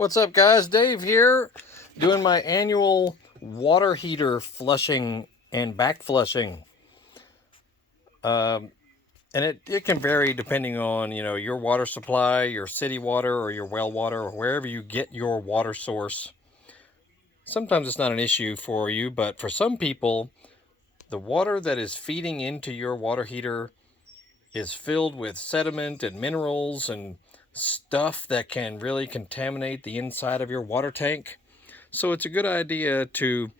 What's up, guys? Dave here, doing my annual water heater flushing and back flushing. And it can vary depending on, your water supply, your city water or your well water, or wherever you get your water source. Sometimes it's not an issue for you, but for some people, the water that is feeding into your water heater is filled with sediment and minerals and stuff that can really contaminate the inside of your water tank. So it's a good idea to,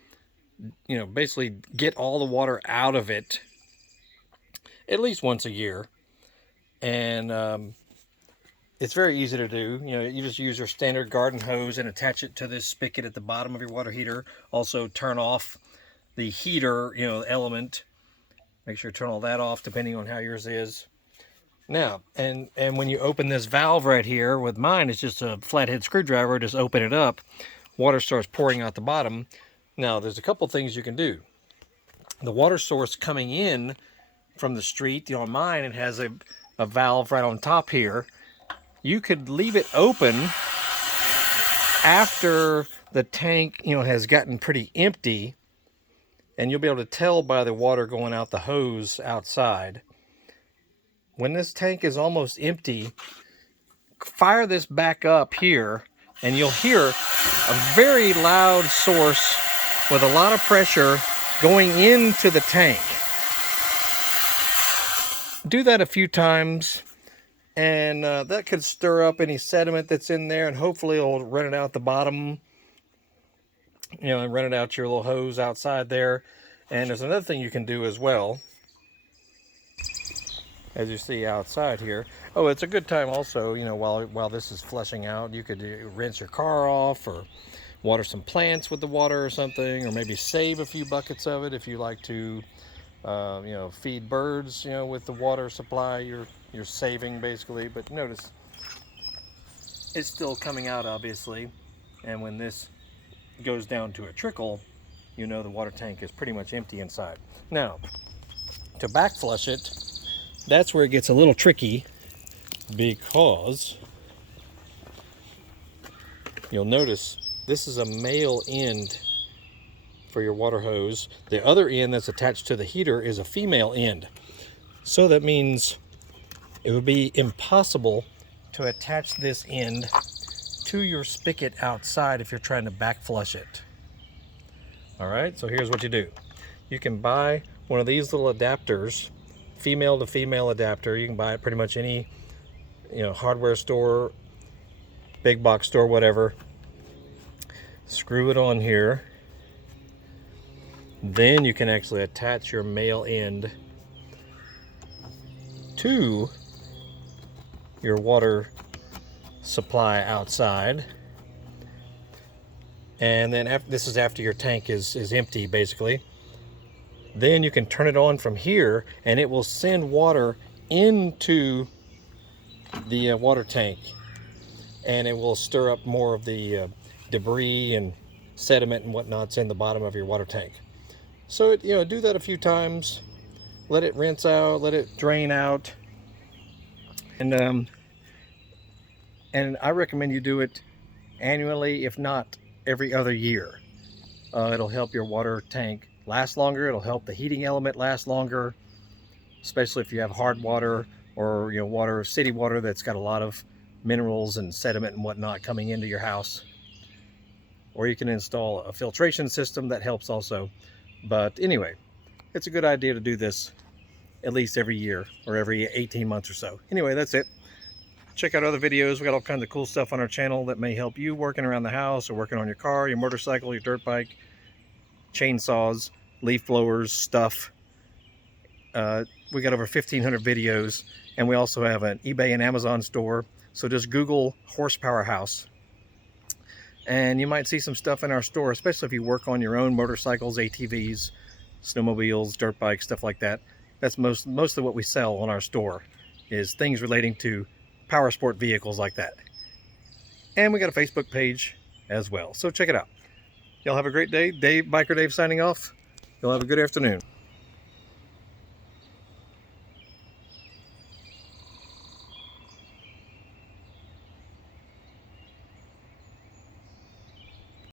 basically get all the water out of it at least once a year. And it's very easy to do. You just use your standard garden hose and attach it to this spigot at the bottom of your water heater. Also turn off the heater, element. Make sure to turn all that off depending on how yours is. Now, and when you open this valve right here, with mine, it's just a flathead screwdriver, just open it up, water starts pouring out the bottom. Now, there's a couple things you can do. The water source coming in from the street, on mine, it has a valve right on top here. You could leave it open after the tank, has gotten pretty empty, and you'll be able to tell by the water going out the hose outside. When this tank is almost empty, fire this back up here, and you'll hear a very loud source with a lot of pressure going into the tank. Do that a few times, and that could stir up any sediment that's in there, and hopefully it'll run it out the bottom, and run it out your little hose outside there. And there's another thing you can do as well. As you see outside here. Oh, it's a good time also, while this is flushing out, you could rinse your car off or water some plants with the water or something, or maybe save a few buckets of it if you like to, feed birds, with the water supply you're saving basically. But notice it's still coming out, obviously, and when this goes down to a trickle, the water tank is pretty much empty inside. Now, to back flush it, that's where it gets a little tricky, because you'll notice this is a male end for your water hose. The other end that's attached to the heater is a female end. So that means it would be impossible to attach this end to your spigot outside if you're trying to back flush it. All right, so here's what you do. You can buy one of these little adapters, female to female adapter. You can buy it pretty much any hardware store, big box store, whatever. Screw it on here. Then you can actually attach your male end to your water supply outside. And then this is after your tank is empty, basically. Then you can turn it on from here, and it will send water into the water tank, and it will stir up more of the debris and sediment and whatnot's in the bottom of your water tank. So do that a few times, let it rinse out, let it drain out, and I recommend you do it annually, if not every other year. It'll help your water tank last longer. It'll help the heating element last longer, especially if you have hard water or city water that's got a lot of minerals and sediment and whatnot coming into your house. Or you can install a filtration system that helps also. But anyway, it's a good idea to do this at least every year or every 18 months or so. Anyway, that's it. Check out other videos. We got all kinds of cool stuff on our channel that may help you working around the house or working on your car, your motorcycle, your dirt bike, chainsaws, leaf blowers, stuff. We got over 1,500 videos, and we also have an eBay and Amazon store. So just Google horsepower house, and you might see some stuff in our store, especially if you work on your own motorcycles, ATVs, snowmobiles, dirt bikes, stuff like that. That's mostly what we sell on our store, is things relating to power sport vehicles like that. And we got a Facebook page as well, so check it out. Y'all have a great day. Biker Dave signing off. Y'all have a good afternoon.